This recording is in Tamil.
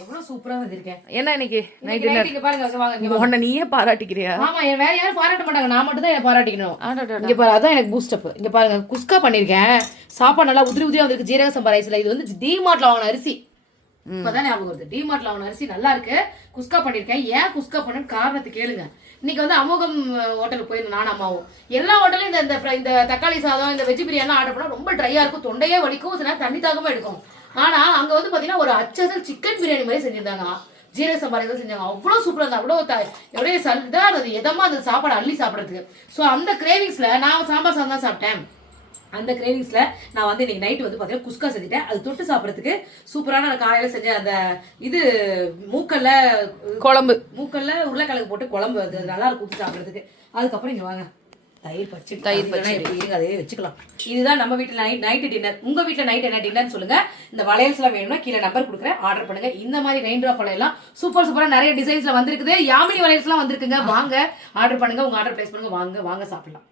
எவ்வளவு சூப்பரா வந்திருக்கேன். என்ன இன்னைக்கு நைட் இங்க பாருங்க, வாங்க. உன்னை நீயே பாராட்டிக்கிறியா? ஆமா, வேற யாரும் பாராட்ட மாட்டாங்க, நான் மட்டும் தான் என்ன பாராட்டிக்கணும். இங்க பாரு, அதான் எனக்கு பூஸ்ட் அப். இங்க பாருங்க, குஸ்கா பண்ணிருக்கேன். சாப்பாடு நல்லா உதிரி உதிரியா வந்திருக்கு, ஜீரக சம்பா ரைஸ்ல. இது வந்து டிமார்ட்ல வாங்கின அரிசி. இப்பதான் ஞாபகம் வருது, டிமார்ட்ல வாங்கின அரிசி நல்லா இருக்கு. குஸ்கா பண்ணிருக்கேன். ஏன் குஸ்கா பண்ணு காரணத்தை கேளுங்க. இன்னைக்கு வந்து அமோகம் ஹோட்டலுக்கு போயிருந்தோம், நானும் அம்மாவும். எல்லா ஹோட்டலும் இந்த தக்காளி சாதம், இந்த வெஜ் பிரியாணி ஆர்டர் பண்ணா ரொம்ப ட்ரையா இருக்கும், தொண்டையே வலிக்கும், சில நேரம் தண்ணி தாகமா எடுக்கும். ஆனா அங்க வந்து பாத்தீங்கன்னா ஒரு அச்சசல் சிக்கன் பிரியாணி மாதிரி செஞ்சிருந்தாங்க, ஜீரக சம்பா செஞ்சாங்க. அவ்வளவு சூப்பரா இருந்தா, எவ்வளவு இதா இருந்தது, எதமா அந்த சாப்பாடு அள்ளி சாப்பிடறதுக்கு. ஸோ அந்த கிரேவிங்ஸ்ல நான் சாம்பார் சாதம் தான் சாப்பிட்டேன். அந்த கிரேவிங்ஸ்ல நான் வந்து இன்னைக்கு நைட்டு வந்து பாத்தீங்கன்னா குஸ்கா செஞ்சுட்டேன். அது தொட்டு சாப்பிடறதுக்கு சூப்பரான காலையில செஞ்ச அந்த இது மூக்கல்ல குழம்பு, மூக்கல்ல உருளைக்கிழங்கு போட்டு குழம்பு, அது நல்லா இருக்கும் ஊற்றி சாப்பிடறதுக்கு. அதுக்கப்புறம் இங்க வாங்க, தயிர் பச்சடி அதே வச்சுக்கலாம். இதுதான் நம்ம வீட்டுல நைட்டு டின்னர். உங்க வீட்டுல நைட் என்ன டின்னர் சொல்லுங்க. இந்த வளையல்ஸ் எல்லாம் வேணும்னா கீழே நம்பர் கொடுக்குறேன், ஆர்டர் பண்ணுங்க. இந்த மாதிரி ரெயின் ட்ராப் வளையல்லாம் சூப்பரா நிறைய டிசைன்ஸ்ல வந்திருக்குது. யாமினி வளையல்ஸ் எல்லாம் வந்திருக்குங்க. வாங்க ஆர்டர் பண்ணுங்க, உங்க ஆர்டர் பிளேஸ் பண்ணுங்க. வாங்க சாப்பிடலாம்.